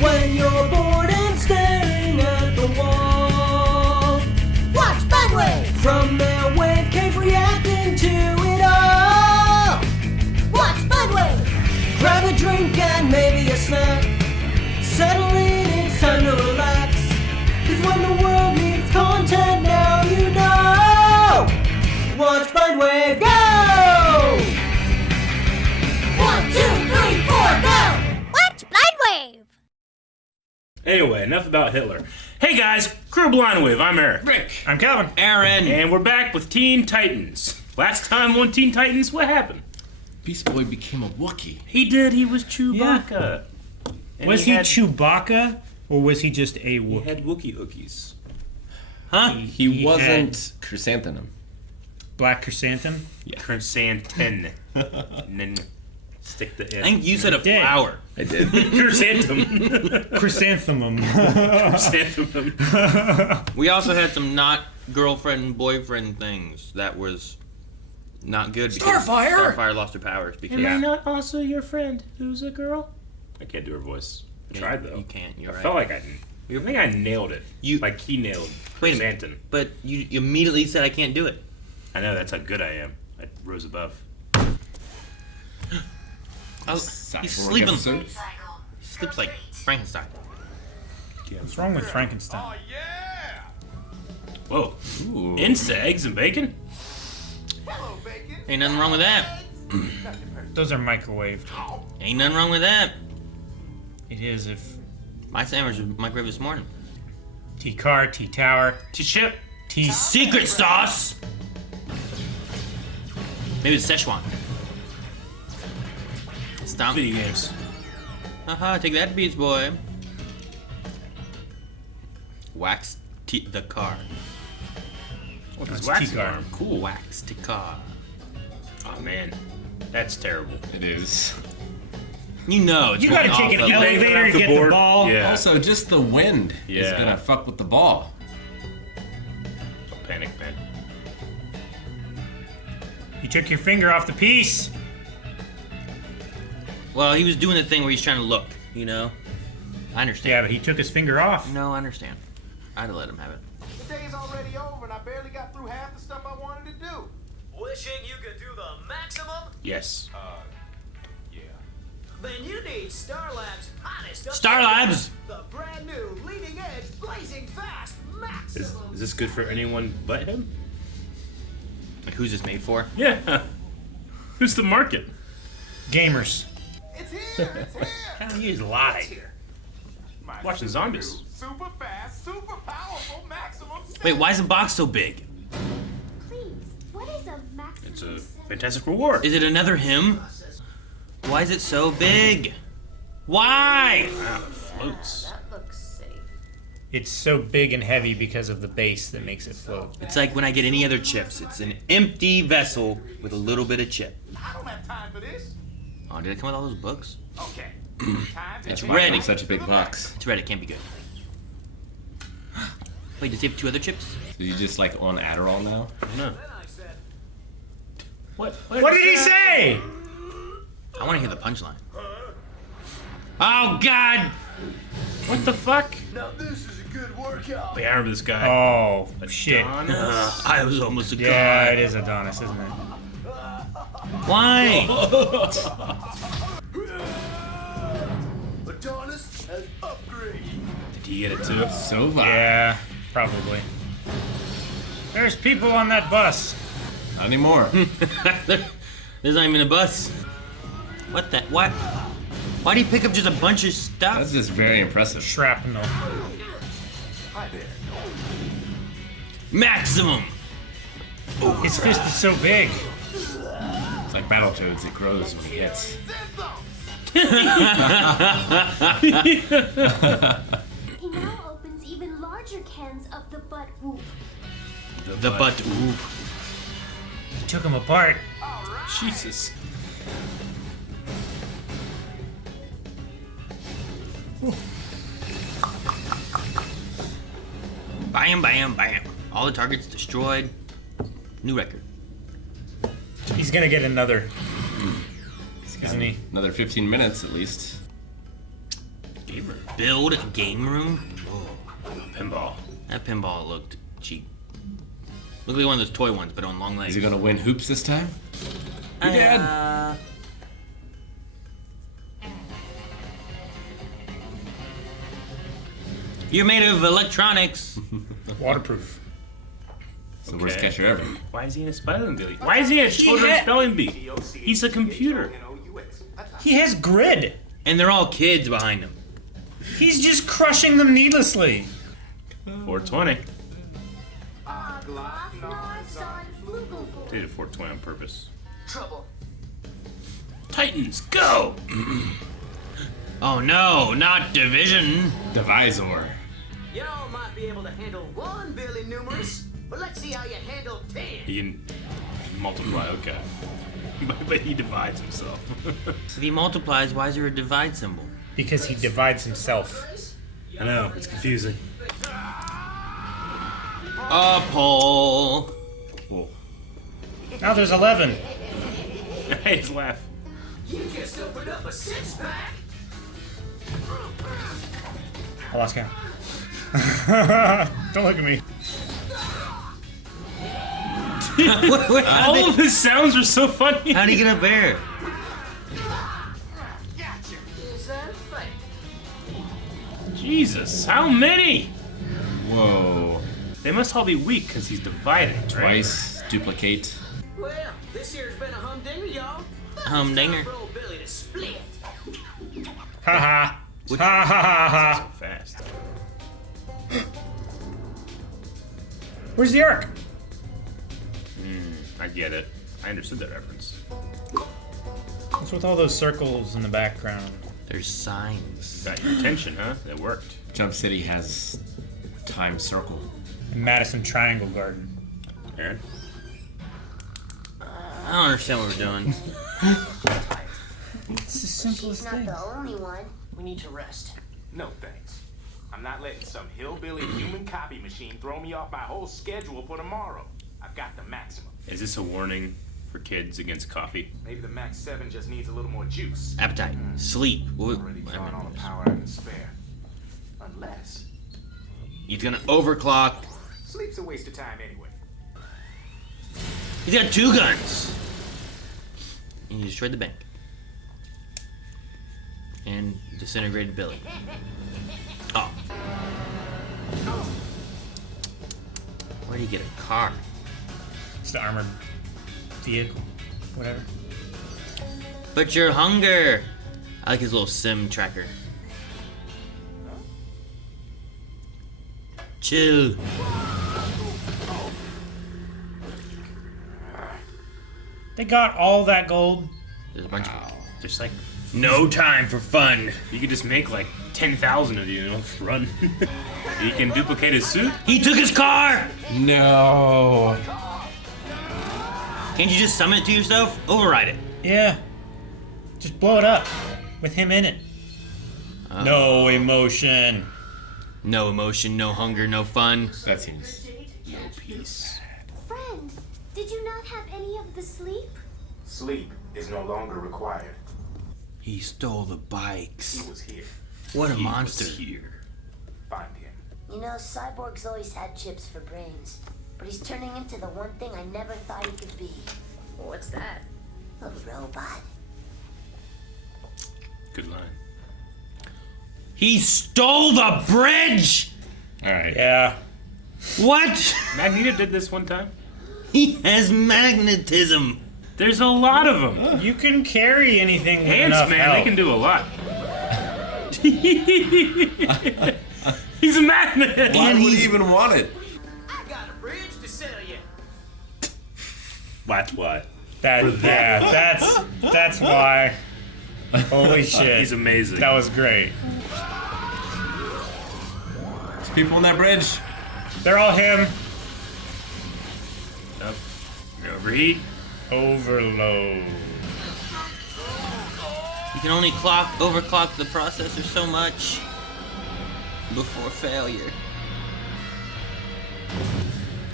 When you're bored and staring at the wall, watch Bedwave! From their wave cave reacting to it all. Watch Bedwave! Grab a drink and maybe a snack. Settle in, it's time to relax. Cause when the world needs content, now you know. Watch Bedwave, go! 1, 2, 3, 4, go! Watch Blindwave! Anyway, enough about Hitler. Hey guys, Crew Blindwave, I'm Eric. Rick. I'm Calvin. Aaron. And we're back with Teen Titans. Last time on Teen Titans, what happened? Beast Boy became a Wookiee. He did, he was Chewbacca. And Was he had, Chewbacca, or was he just a He Wookiee? had Wookiee hookies. Huh? He wasn't chrysanthemum. Black chrysanthemum? Chrysanthemum. And then stick the I think you said a did. flower. I did. Chrysanthemum. Chrysanthemum. Chrysanthemum. We also had some not girlfriend boyfriend things that was not good. Because Starfire lost her powers because Am I not also your friend who's a girl? I can't do her voice. I tried though. You can't. You're I right. felt like I think I nailed it. Like he nailed Wait a minute. Chrysanthemum. But you immediately said I can't do it. I know, that's how good I am. I rose above. He's sleeping. He sleeps like Frankenstein. What's wrong with Frankenstein? Whoa. Ooh. Insta eggs and bacon? Ain't nothing wrong with that. Those are microwaved. Ain't nothing wrong with that. It is if My sandwich was microwaved this morning. T-car, T-tower, T-chip? T... Secret sauce. Maybe it's Szechuan. Stomp. Video games. Haha, take that, Beast Boy. Wax the car. What That's is waxing T-car. arm? Cool. Wax the car. Oh man, that's terrible. It is. You know, it's You gotta going take off an the- elevator to the get the board. ball. Yeah. Also, just the wind is Yeah. gonna fuck with the ball. Panic, man. You took your finger off the piece. Well, he was doing the thing where he's trying to look, you know? I understand. Yeah, but he took his finger off. No, I understand. I'd have let him have it. The day's already over and I barely got through half the stuff I wanted to do. Wishing you could do the maximum? Yes. Yeah. Then you need Star Labs' hottest Star Labs! The brand new, leading edge, blazing fast, maximum. Is this good for anyone but him? Like, who's this made for? Yeah. Who's the market? Gamers. It's here! It's here! How do you lie? My Watching zombies. Super fast, super powerful, maximum. Wait, why is the box so big? Please, what is a maximum? It's a fantastic reward. Is it another him? Why is it so big? Why? Wow, it floats. That looks safe. It's so big and heavy because of the base that makes it float. It's like when I get any other chips. It's an empty vessel with a little bit of chip. I don't have time for this. Oh, did it come with all those books? Okay. Time to It's take ready. it Such a big to the box. It's red, it can't be good. Wait, does he have 2 other chips? So you just like on Adderall now? I don't know. Then I said, What? What did he say? I want to hear the punchline. Oh, God! What the fuck? Now this is a good workout. Wait, I remember this guy. Oh, shit. Adonis? I was almost a god. Yeah, it is Adonis, isn't it? Why? Adonis has upgraded. Did he get it too? So bad. Yeah, probably. There's people on that bus. Not anymore. There's not even a bus. What the? What? Why do you pick up just a bunch of stuff? That's just very impressive. Shrapnel. Hi there. Maximum! His fist is so big. It's like Battletoads, it grows when he hits. He now opens even larger cans of the butt whoop. The butt oop. He took him apart. Jesus. Bam, bam, bam. All the targets destroyed. New record. He's gonna get another, isn't he? Another 15 minutes at least. Build a game room? Pinball. That pinball looked cheap. Looked like one of those toy ones, but on long legs. Is he gonna win hoops this time? He did. You're made of electronics. Waterproof. It's the worst catcher ever. Why is he in a spelling bee? Why is he in a children's spelling bee? He's a computer. He has grid. And they're all kids behind him. He's just crushing them needlessly. 420. Flugel. Did a 420 on purpose. Trouble. Titans, go! Oh no, not division. Divisor. Y'all might be able to handle one Billy numerous, but let's see how you handle 10. He can multiply, okay. But he divides himself. If he multiplies, why is there a divide symbol? Because he divides himself. I know, it's confusing. A pole. Whoa. Now there's 11. Hey, his laugh. You just opened up a 6-pack. I lost count. Don't look at me. All of his sounds are so funny. How'd he get up there? Is that fake? Jesus, how many? Whoa. They must all be weak because he's divided, right? Twice. Duplicate. Well, this here's been a humdinger, y'all. Humdinger. Time for old Billy to split. Ha ha. Ha ha ha ha. Fast. Where's the arc? I get it. I understood that reference. What's with all those circles in the background? There's signs. Got your attention, huh? It worked. Jump City has time circle. Madison Triangle Garden. Aaron? I don't understand what we're doing. It's the simplest She's not thing. the only one. We need to rest. No thanks. I'm not letting some hillbilly human copy machine throw me off my whole schedule for tomorrow. I've got the maximum. Is this a warning for kids against coffee? Maybe the Max 7 just needs a little more juice. Appetite. Sleep. Already drawn all the power I can spare. Unless He's gonna overclock. sleep's a waste of time anyway. He's got 2 guns. And he destroyed the bank. And disintegrated Billy. Oh. Where'd he get a car? It's the armored vehicle. Whatever. But your hunger. I like his little sim tracker. Chill. They got all that gold. There's a bunch of Just like, no time for fun. you could just make like 10,000 of you, you know, run. He can duplicate his suit. He took his car! No. Can't you just summon it to yourself? Override it. Yeah. Just blow it up with him in it. No emotion. No emotion, no hunger, no fun. That seems. No peace. Friend, did you not have any of the sleep? Sleep is no longer required. He stole the He bikes. was here. What a He was monster. here. Find him. You know, Cyborg's always had chips for brains, but he's turning into the one thing I never thought he could be. What's that? A robot. Good line. He stole the bridge! Alright. Yeah. What? Magneto did this one time. He has magnetism. There's a lot of them. You can carry anything with Ants, enough man, help. they can do a lot. He's a magnet. Why And would he's- he even want it? I got a bridge to sell you. That's why. That's why. Holy shit. He's amazing. That was great. There's people on that bridge. They're all him. Yep. Overheat. Overload. You can only overclock the processor so much before failure.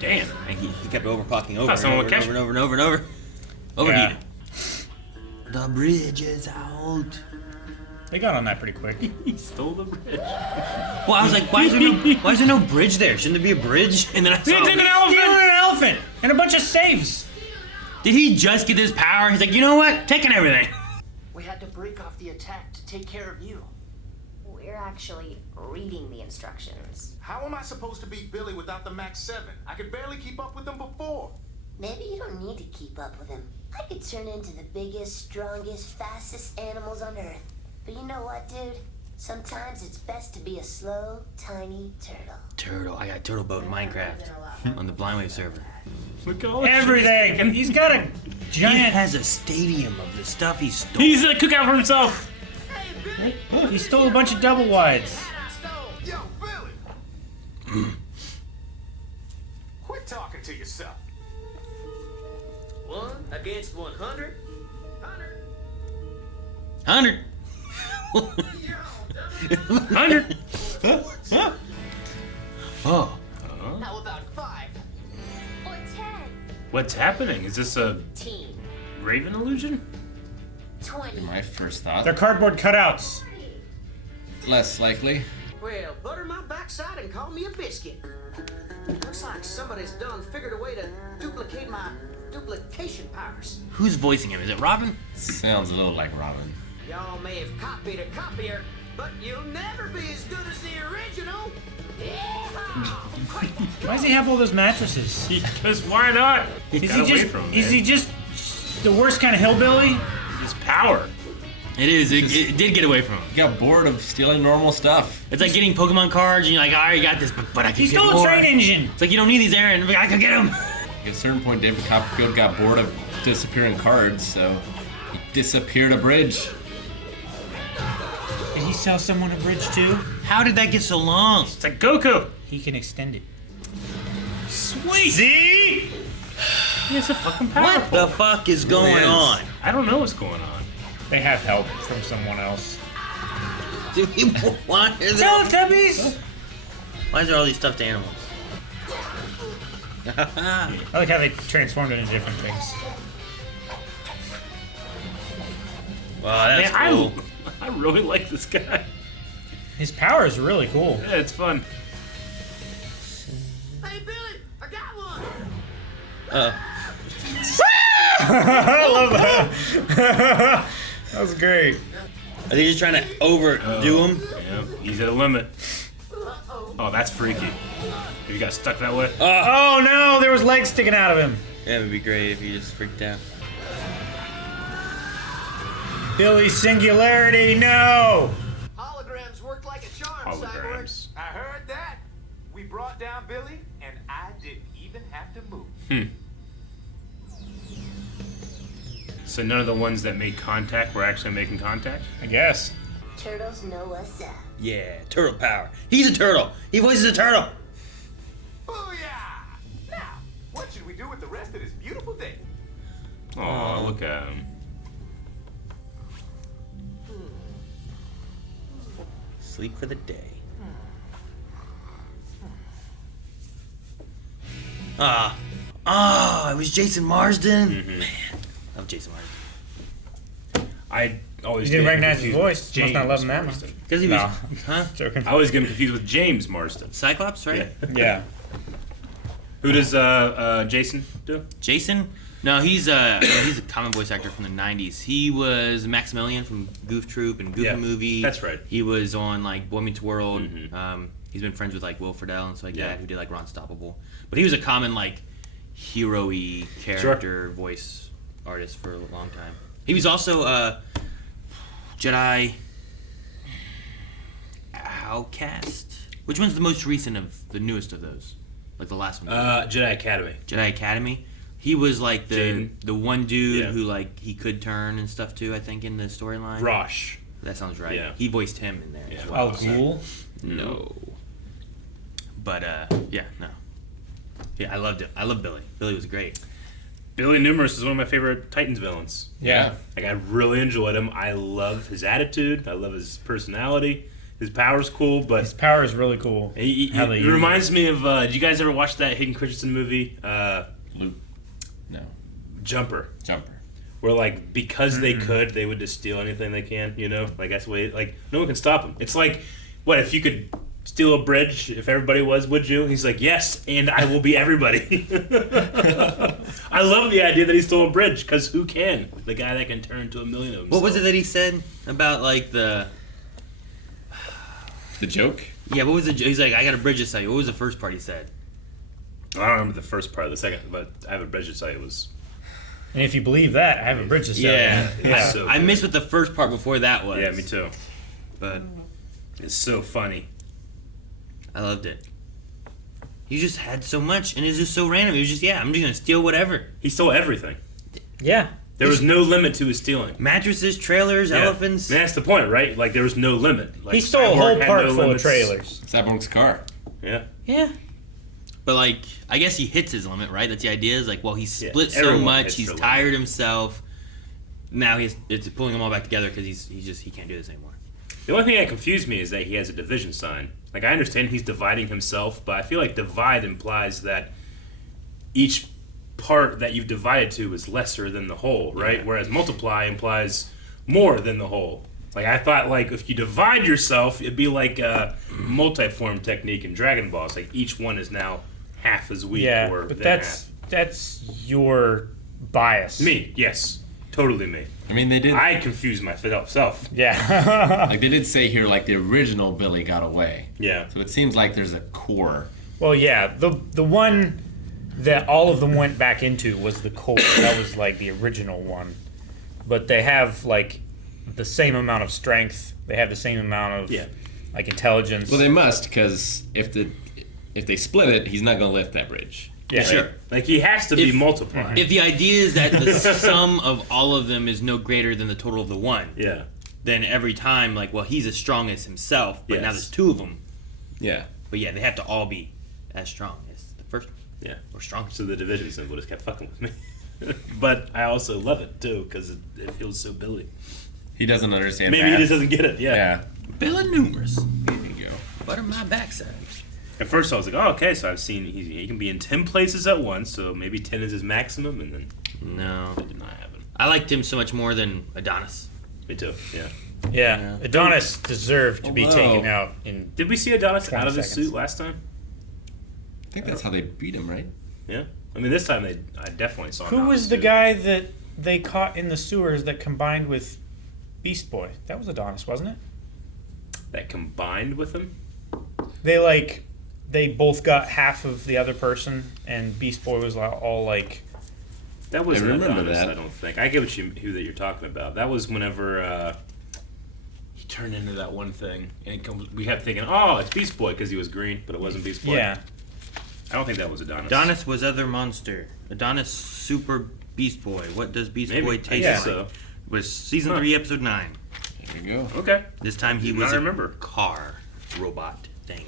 Damn. And he kept overclocking over Thought someone and would catch over and over and over and over. Overheated. The bridge is out. They got on that pretty quick. He stole the bridge. Well, I was like, why is there no bridge there? Shouldn't there be a bridge? And then I He saw. took an elephant! Stealing an elephant and a bunch of safes. Did he just get this power? He's like, you know what? Taking everything. We had to break off the attack to take care of you. We're actually reading the instructions. How am I supposed to beat Billy without the Max 7? I could barely keep up with him before. Maybe you don't need to keep up with him. I could turn into the biggest, strongest, fastest animals on Earth. But you know what, dude? Sometimes it's best to be a slow, tiny turtle. Turtle. I got turtle boat in Minecraft on the Blindwave server. Look at all the Everything. And he's got a He giant. has a stadium of the stuff he stole. He's a cookout for himself. He stole a bunch of double wides. Yo, Billy! Quit talking to yourself. 1 against 100. 100. 100. Oh. How about 5? Or 10. What's happening? Is this a Team. Raven illusion? 20. My first thought. They're cardboard cutouts. Less likely. Well, butter my backside and call me a biscuit. Looks like somebody's done figured a way to duplicate my duplication powers. Who's voicing him? Is it Robin? Sounds a little like Robin. Y'all may have copied a copier, but you'll never be as good as the original. Why does he have all those mattresses? Because why not? Is Got he away just? from him, Is man. he just the worst kind of hillbilly? His power. It is. It did get away from him. He got bored of stealing normal stuff. It's like getting Pokemon cards, and you're like, I already got this, but I can He get stole more. a train engine. It's like, you don't need these, Aaron. I can get them. At a certain point, David Copperfield got bored of disappearing cards, so he disappeared a bridge. Did he sell someone a bridge too? How did that get so long? It's like Goku. He can extend it. Sweet. See? He has a fucking power. What the fuck is going Yes. on? I don't know what's going on. They have help from someone else. Dude, why are there, Teletubbies! why is there all these stuffed animals? I like how they transformed into different things. Wow, that's Man, cool. I really like this guy. His power is really cool. Yeah, it's fun. Hey, Billy, I got one. I love that. That was great. Are they just trying to overdo him? Yeah, he's at a limit. Oh, that's freaky. If you got stuck that way. Oh no, there was legs sticking out of him. Yeah, it would be great if you just freaked out. Billy's singularity, no! Holograms worked like a charm, Cyborg. Holograms. I heard that. We brought down Billy, and I didn't even have to move. So none of the ones that made contact were actually making contact? I guess. Turtles know what's up. Yeah, turtle power. He's a turtle. He voices a turtle. Booyah! Now, what should we do with the rest of this beautiful day? Oh, look at him. Sleep for the day. It was Jason Marsden. Man, I love Jason Marsden. I always You didn't get recognize his confused voice. with Must not love him that Marsden. much. Because he was, No. huh? Joking. I always get him confused with James Marsden. Cyclops, right? Yeah. Yeah. Who does Jason do? Jason? No, he's a common voice actor from the '90s. He was Maximilian from Goof Troop and Goofy Yeah, Movie. that's right. He was on like Boy Meets World. Mhm. He's been friends with like Will Friedle and stuff like Yeah. that, who did like Ron Stoppable. But he was a common like hero-y character voice artist for a long time. He was also Jedi Outcast. Which one's the most recent of the newest of those? Like the last one? Jedi Academy. Jedi Academy. He was like Jaden. the one dude Yeah. who like he could turn and stuff too. I think in the storyline. Rosh. That sounds right. Yeah. He voiced him in there. Yeah. As well. Al Ghul. No. But yeah, no. Yeah, I loved it. I love Billy. Billy was great. Billy Numerous is one of my favorite Titans villains. Yeah. Like, I really enjoyed him. I love his attitude. I love his personality. His power's cool, but His power is really cool. How they it use reminds me of. Did you guys ever watch that Hayden Christensen movie, Luke. No. Jumper? Jumper. where like because they could, they would just steal anything they can. You know, like that's the way. Like no one can stop them. It's like, what if you could steal a bridge? If everybody was, would you? He's like, yes, and I will be everybody. I love the idea that he stole a bridge because who can? The guy that can turn into a million of them. What was it that he said about like the joke? Yeah, what was it? He's like, I got a bridge to sell you. What was the first part he said? I don't remember the first part. The second, but I have a bridge to tell you was. And if you believe that, I have a bridge to sell. Yeah. So I good. missed what the first part before that was. Yeah, me too. But It's so funny. I loved it. He just had so much, and it was just so random. He was just, I'm just gonna steal whatever. He stole everything. Yeah. There was no limit to his stealing. Mattresses, trailers, Yeah. elephants. And that's the point, right? Like there was no limit. Like, He stole a Cyborg whole had park no full of limits. trailers. Cyborg's car. Yeah. Yeah. But like, I guess he hits his limit, right? That's the idea. Is like, well, he split so everyone much. hits He's their tired himself. Now it's pulling them all back together because he can't do this anymore. The only thing that confused me is that he has a division sign. Like I understand he's dividing himself, but I feel like divide implies that each part that you've divided to is lesser than the whole, right? Yeah. Whereas multiply implies more than the whole. Like I thought, like if you divide yourself, it'd be like a multiform technique in Dragon Ball. It's like each one is now half as weak, Yeah, or but than that's your bias. half. Me, yes, totally me. I mean, they did. I confuse myself. Yeah. Like they did say here, like the original Billy got away. Yeah. So it seems like there's a core. Well, yeah. The one that all of them went back into was the core. That was like the original one. But they have like the same amount of strength. They have the same amount of like intelligence. Well, they must, because if they split it, he's not going to lift that bridge. Yeah. Sure. Like he has to be multiplying. If the idea is that the sum of all of them is no greater than the total of the one, Yeah. then every time, like, well, he's as strong as himself, but now Yes. there's two of them. Yeah. But yeah, they have to all be as strong as the first one. Yeah. Or stronger. So the division symbol just kept fucking with me. But I also love it too because it feels so Billy. He doesn't understand Maybe math. he just doesn't get it. Yeah. Yeah. Bill and numerous. There you go. Butter my backside. At first I was like, oh, okay, so I've seen he can be in 10 places at once, so maybe 10 is his maximum, and then No. that did not happen. I liked him so much more than Adonis. Me too. Yeah. Yeah. Adonis deserved to be Although- taken out in. Did we see Adonis 20 out of his seconds. suit last time? I think that's how they beat him, right? Yeah. I mean, this time I definitely saw. Who him out of was his the suit. guy that they caught in the sewers that combined with Beast Boy? That was Adonis, wasn't it? that combined with him? They both got half of the other person, and Beast Boy was all like. That wasn't I remember Adonis, that. I don't think. I get who that you're talking about. That was whenever he turned into that one thing, and we kept thinking, oh, it's Beast Boy because he was green, but it wasn't Beast Boy. Yeah. I don't think that was Adonis. Adonis was other monster. Adonis Super Beast Boy. What does Beast Maybe. Boy I taste guess like? so. Was season Huh. 3, episode 9. There you go. Okay. This time he Did was not a remember. car robot thing.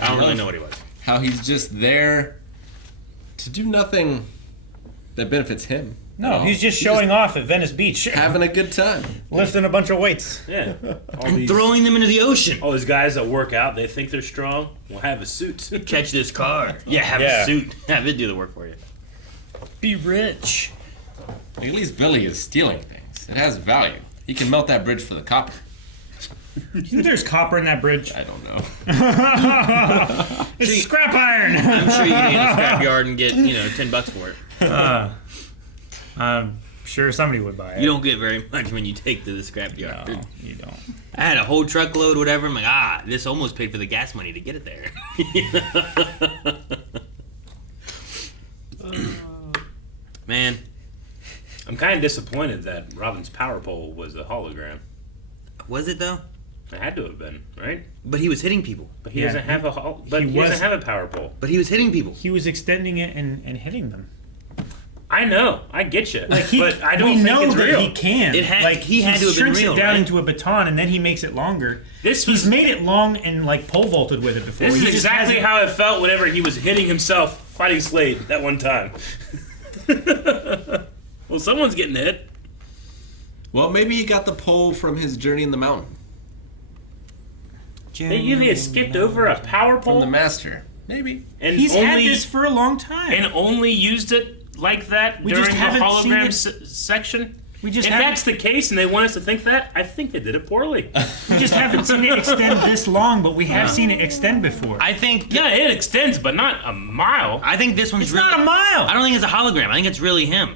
I don't really know what he was. How he's just there to do nothing that benefits him. No, he's just showing off at Venice Beach, Having a good time. lifting a bunch of weights. Yeah. All And these, throwing them into the ocean. all these guys that work out, they think they're strong. Well, have a suit. Catch this car. Yeah, have Yeah. a suit. Have it do the work for you. Be rich. At least Billy is stealing things. It has value. He can melt that bridge for the copper. You think there's copper in that bridge? I don't know. It's scrap iron. I'm sure you can get in a scrapyard and get, $10 for it. I'm sure somebody would buy it. You don't get very much when you take to the scrapyard. No, you don't. I had a whole truckload, whatever. I'm like, this almost paid for the gas money to get it there. Man, I'm kind of disappointed that Robin's power pole was a hologram. was it though? It had to have been, right? But he was hitting people. But he Yeah, doesn't have a but he he doesn't was- have a power pole. But he was hitting people. He was extending it and hitting them. I know, I get you, Like but I don't we think know it's that real. he can. It had- like he had to have been shrinks real, it down right? into a baton and then he makes it longer. This He's was made it long and like pole vaulted with it before. this He is just exactly hasn't- how it felt whenever he was hitting himself fighting Slade that one time. Well, someone's getting hit. Well, maybe he got the pole from his journey in the mountain. Maybe they skipped over a power From pole the master. Maybe. and He's only had this for a long time. and only used it like that We during just the haven't seen hologram it. section? We just if haven't- that's the case and they want us to think that, I think they did it poorly. We just haven't seen it extend this long, but we have seen it extend before. I think. Yeah, it extends, but not a mile. I think this one's It's really. not a mile. I don't think it's a hologram. I think it's really him.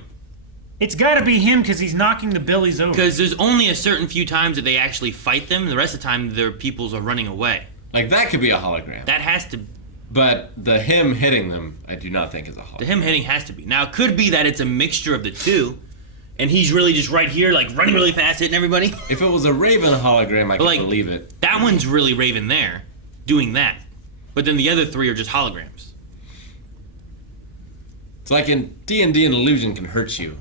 It's got to be him because he's knocking the billies over. Because there's only a certain few times that they actually fight them. The rest of the time, their peoples are running away. Like, that could be a hologram. That has to. But the him hitting them, I do not think is a hologram. The him hitting has to be. Now, it could be that it's a mixture of the two, and he's really just right here, like running really fast, hitting everybody. If it was a Raven hologram, I could like, believe it. That one's really Raven there, doing that. But then the other three are just holograms. It's like in D&D, an illusion can hurt you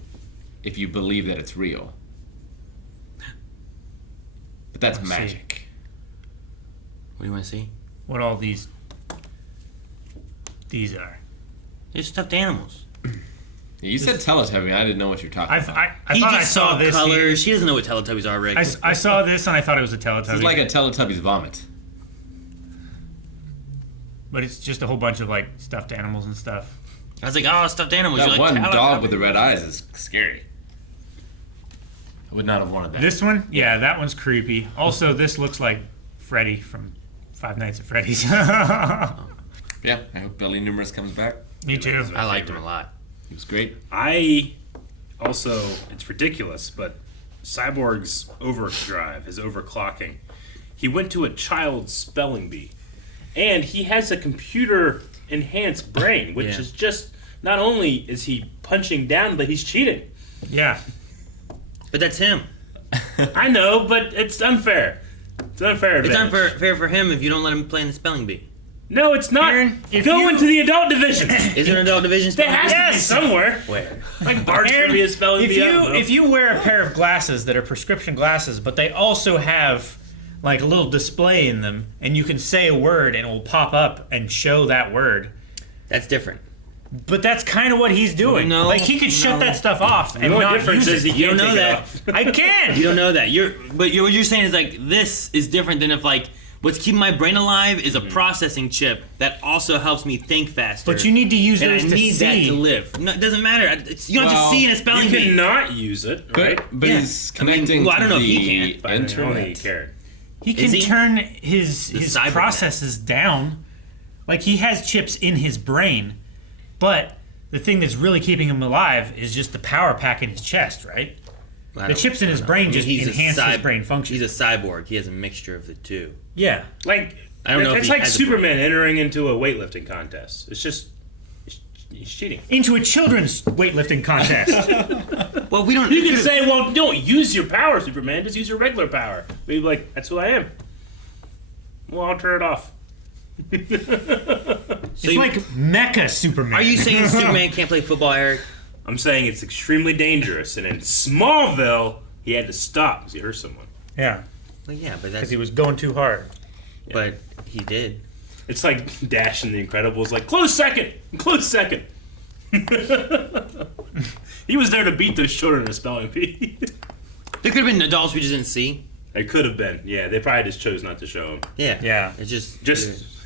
if you believe that it's real. But that's Let's see. magic. What do you want to see? What all these are. They're stuffed animals. Yeah, you said Teletubby, I didn't know what you're talking about. I He thought I just saw this. here. colors. He doesn't know what Teletubbies are, Rick. I saw this and I thought it was a Teletubby. This is like a Teletubby's vomit. But it's just a whole bunch of like stuffed animals and stuff. I was like, oh, stuffed animals. That You're one like, dog with the red eyes is scary. I would not have wanted that. This one? Yeah, that one's creepy. Also, this looks like Freddy from Five Nights at Freddy's. Yeah, I hope Billy Numerous comes back. Me too. I liked him a lot. He was great. I also, it's ridiculous, but Cyborg's Overdrive, his overclocking, he went to a child's spelling bee. And he has a computer-enhanced brain, which Yeah. is just, not only is he punching down, but he's cheating. Yeah. But that's him. I know, but it's unfair. It's unfair. It's advantage. unfair for him if you don't let him play in the spelling bee. No, it's not. Aaron, if Go you- into the adult division. Is there an adult division There spelling has bee? to be somewhere. Where? Like Bart Aaron, Trivia spelling if bee. I don't know. you wear a pair of glasses that are prescription glasses, but they also have like a little display in them, and you can say a word and it will pop up and show that word. That's different. But that's kind of what he's doing. No, like he could shut no. that stuff off and the only not difference use is it. he can't You don't know take it that. off. I can. You don't know that. What you're saying is like this is different than if like what's keeping my brain alive is a processing chip that also helps me think faster. But you need to use and those I to need that see. to live. No, it doesn't matter. You don't have Well, to see in a spelling You bee. cannot use it, right? But Yeah. he's I mean, connecting well, I don't to know if the he can, But I only internet. care. He can Is he? turn his cybernet. processes down. Like he has chips in his brain, but the thing that's really keeping him alive is just the power pack in his chest, right? I The don't- chips in his I don't know. brain I mean, just he's a enhance his cyb- brain function. He's a cyborg. He has a mixture of the two. Yeah. Like, I don't know if it's he like has a Superman entering into a weightlifting contest. It's just, he's cheating. Into a children's weightlifting contest. Well, we don't. You can say, well, don't use your power, Superman. Just use your regular power. But you'd be like, that's who I am. Well, I'll turn it off. It's like Mecha Superman. Are you saying Superman can't play football, Eric? I'm saying it's extremely dangerous. And in Smallville, he had to stop because he hurt someone. Yeah, Well, yeah, but that's. because he was going too hard. But he did. It's like Dash in The Incredibles, like, close second! Close second! He was there to beat those children in a spelling bee. There could have been adults we just didn't see. It could have been. Yeah, they probably just chose not to show him. Yeah. Yeah. It's just.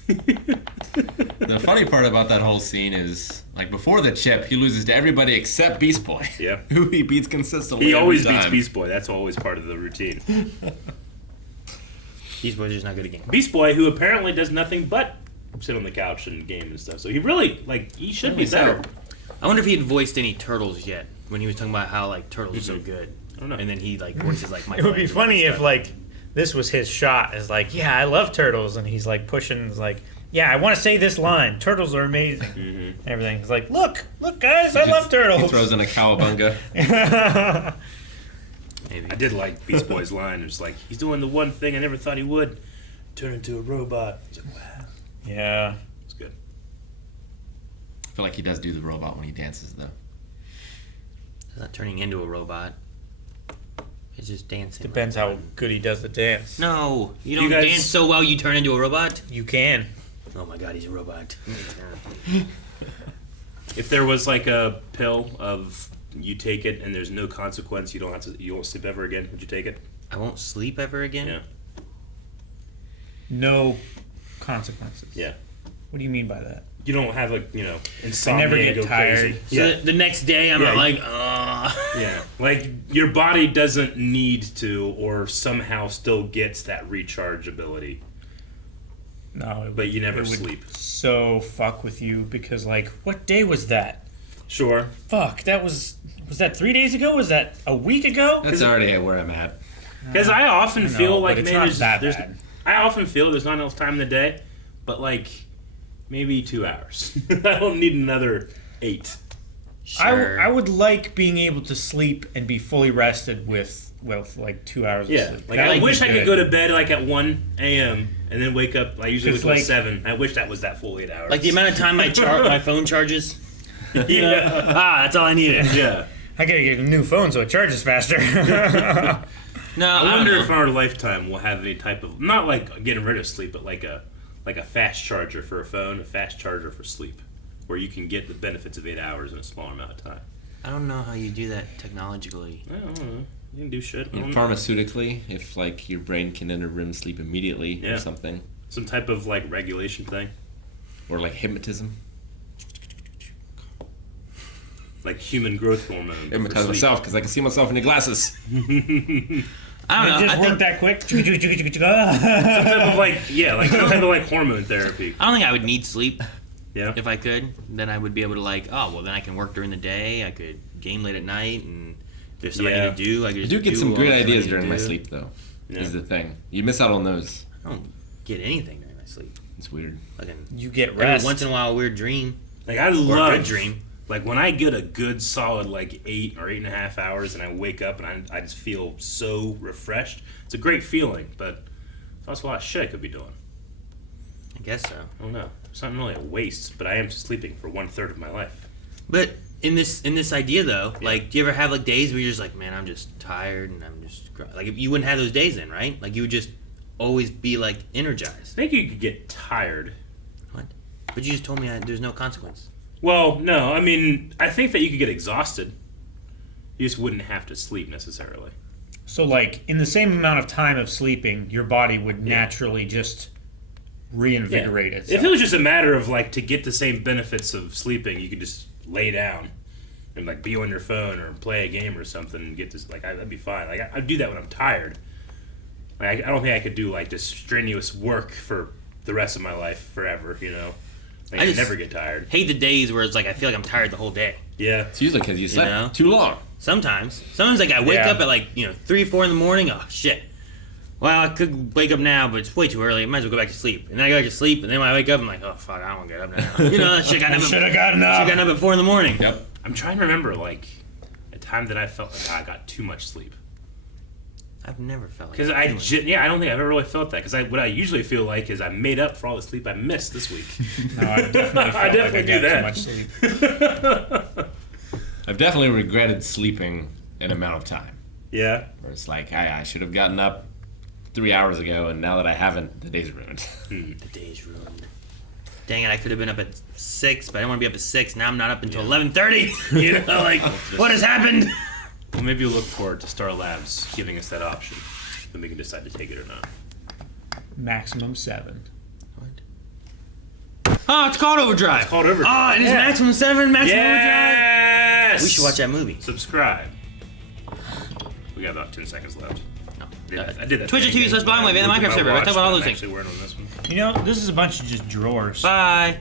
The funny part about that whole scene is, like, before the chip, he loses to everybody except Beast Boy. Yeah. Who he beats consistently. He always every beats time. Beast Boy. That's always part of the routine. Beast Boy's just not good at games. Beast Boy, who apparently does nothing but sit on the couch and game and stuff. So he really, like, he should be better. I wonder if he had voiced any turtles yet when he was talking about how like turtles are so good. I don't know. And then he like voices like It would be funny if like this was his shot. Is like, yeah, I love turtles, and he's like pushing, is like, yeah, I want to say this line. Turtles are amazing. And everything. He's like, look, guys, I love turtles. He throws in a cowabunga. Maybe. I did like Beast Boy's line. It was like, he's doing the one thing I never thought he would. Turn into a robot. It's like, wow. Yeah. It's good. I feel like he does do the robot when he dances, though. It's not turning into a robot. It's just dancing. Depends how good he does the dance. No, you You don't guys- dance so well you turn into a robot. You can. Oh my god, he's a robot. If there was like a pill of you take it and there's no consequence, you won't sleep ever again, would you take it? I won't sleep ever again. Yeah. No consequences. Yeah. What do you mean by that? you don't have like I insomnia. never get go tired. Crazy. So Yeah. the next day, I'm Yeah, not you- like, Yeah, like your body doesn't need to, or somehow still gets that recharge ability. No, But you never it would sleep. So fuck with you because like, what day was that? Sure. Fuck, that was that 3 days ago? Was that a week ago? That's already where I'm at. Because I often I know, feel but like it's man, not that there's bad. I often feel there's not enough time in the day, but like maybe 2 hours. I don't need another 8. sure. I would like being able to sleep and be fully rested with like 2 hours Yeah, of sleep. like That I would wish be I could good. go to bed like at 1 a.m. and then wake up. I usually wake It's up at like- 7. I wish that was that full 8 hours. Like the amount of time my phone charges. Yeah. That's all I needed. Yeah. I gotta get a new phone so it charges faster. No, I I wonder don't if know. our lifetime will have any type of not like getting rid of sleep, but like a fast charger for a phone, a fast charger for sleep, where you can get the benefits of 8 hours in a smaller amount of time. I don't know how you do that technologically. I don't know. You can do shit. I And don't know. pharmaceutically, if like your brain can enter REM sleep immediately Yeah. or something, Some type of like regulation thing, or like hypnotism. like human growth hormone. for Hypnotize sleep. myself because I can see myself in the glasses. I don't know. It I just think, worked that quick. Some type of like some type of like hormone therapy. I don't think I would need sleep. Yeah. If I could, then I would be able to then I can work during the day. I could game late at night, and if there's something I Yeah. need to do, I could I just do get do some all great the stuff I ideas need to during my do. sleep, though. Yeah. Is the thing. You miss out on those. I don't get anything during my sleep. It's weird. Fucking You get every rest. once in a while, a weird dream Like I or a love good dream. Like when I get a good solid like 8 or 8.5 hours and I wake up and I just feel so refreshed. It's a great feeling, but it's also a lot of shit I could be doing. I guess so. I don't know. It's not really a waste, but I am sleeping for 1/3 of my life. But in this idea though, like, do you ever have like days where you're just like, man, I'm just tired and I'm just like, if you wouldn't have those days then, right? Like you would just always be like energized. I think you could get tired. What? But you just told me there's no consequence. Well, no, I mean, I think that you could get exhausted. You just wouldn't have to sleep necessarily. So like in the same amount of time of sleeping, your body would naturally just reinvigorate itself. If it was just a matter of like to get the same benefits of sleeping, you could just lay down and like be on your phone or play a game or something and get this. Like that'd be fine. Like I'd do that when I'm tired. Like I don't think I could do like this strenuous work for the rest of my life forever. You know, like, I I just- never get tired. Hate the days where it's like I feel like I'm tired the whole day. Yeah. It's usually because you slept know? too long. Sometimes like I wake Yeah. up at like 3, 4 in the morning. Oh shit. Well, I could wake up now, but it's way too early. I might as well go back to sleep. And then I go back to sleep, and then when I wake up, I'm like, oh fuck, I don't want to get up now. That shit got up. should have gotten Should've up. gotten up at 4 in the morning. Yep. I'm trying to remember like a time that I felt like I got too much sleep. I've never felt like Because that. I don't think I've ever really felt that. Because what I usually feel like is I made up for all the sleep I missed this week. No, I definitely felt I definitely like I do got that. too much sleep. I've definitely regretted sleeping an amount of time. Yeah. Where it's like, I should have gotten up 3 hours ago, and now that I haven't, the day's ruined. The day's ruined. Dang it! I could have been up at 6, but I didn't want to be up at 6. Now I'm not up until 11:30. You know, like what has happened? Well, maybe we'll look forward to Star Labs giving us that option. Then we can decide to take it or not. Maximum 7. Oh, it's called Overdrive. It's called Overdrive. Oh, it is maximum 7, maximum Overdrive. Yes! We should watch that movie. Subscribe. We got about 10 seconds left. I did that. Twitch.tv/BlindWave and the Minecraft server. I talk about all those things. Actually, we're on this one. You know, this is a bunch of just drawers. Bye.